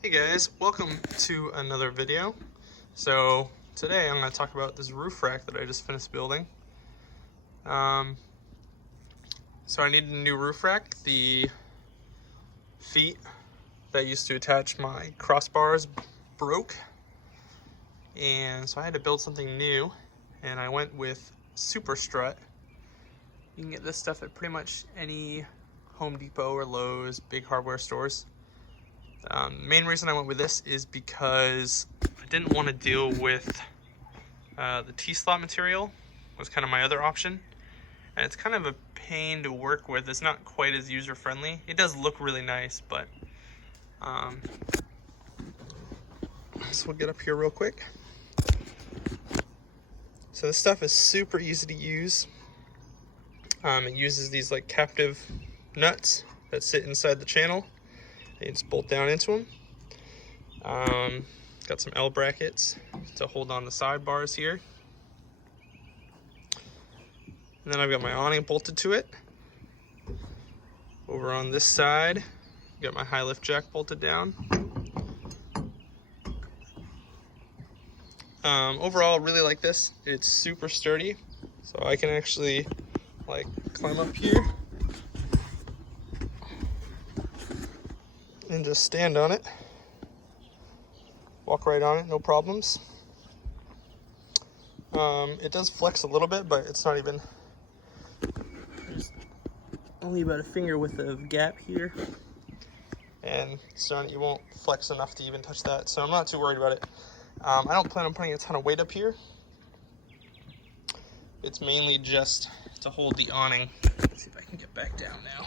Hey guys, welcome to another video. So today I'm going to talk about this roof rack that I just finished building. So I needed a new roof rack. The feet that used to attach my crossbars broke, and so I had to build something new, and I went with Super Strut. You can get this stuff at pretty much any Home Depot or Lowe's, big hardware stores. Main reason I went with this is because I didn't want to deal with the T-slot material. Was kind of my other option, and it's kind of a pain to work with. It's not quite as user-friendly. It does look really nice, but so we'll get up here real quick. So this stuff is super easy to use. It uses these like captive nuts that sit inside the channel. You just bolt down into them. Got some L brackets to hold on the sidebars here. And then I've got my awning bolted to it. Over on this side, got my high lift jack bolted down. Overall, really like this. It's super sturdy, so I can actually like climb up here and just stand on it, walk right on it, no problems. It does flex a little bit, but it's not even, there's only about a finger width of gap here, and so you won't flex enough to even touch that, so I'm not too worried about it. I don't plan on putting a ton of weight up here. It's mainly just to hold the awning. Let's see if I can get back down now.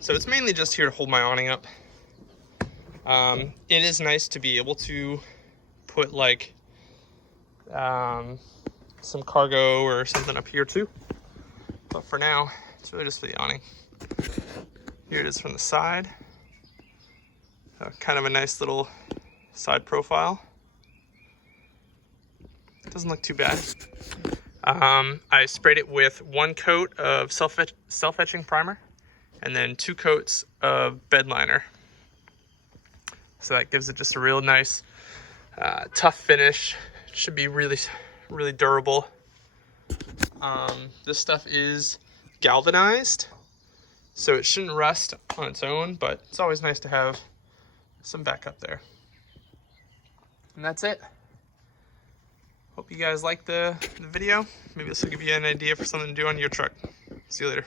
So it's mainly just here to hold my awning up. It is nice to be able to put like some cargo or something up here too. But for now, it's really just for the awning. Here it is from the side. Kind of a nice little side profile. Doesn't look too bad. I sprayed it with 1 coat of self-etching primer and then 2 coats of bed liner. So that gives it just a real nice, tough finish. It should be really, really durable. This stuff is galvanized, so it shouldn't rust on its own, but it's always nice to have some backup there. And that's it. Hope you guys liked the video. Maybe this will give you an idea for something to do on your truck. See you later.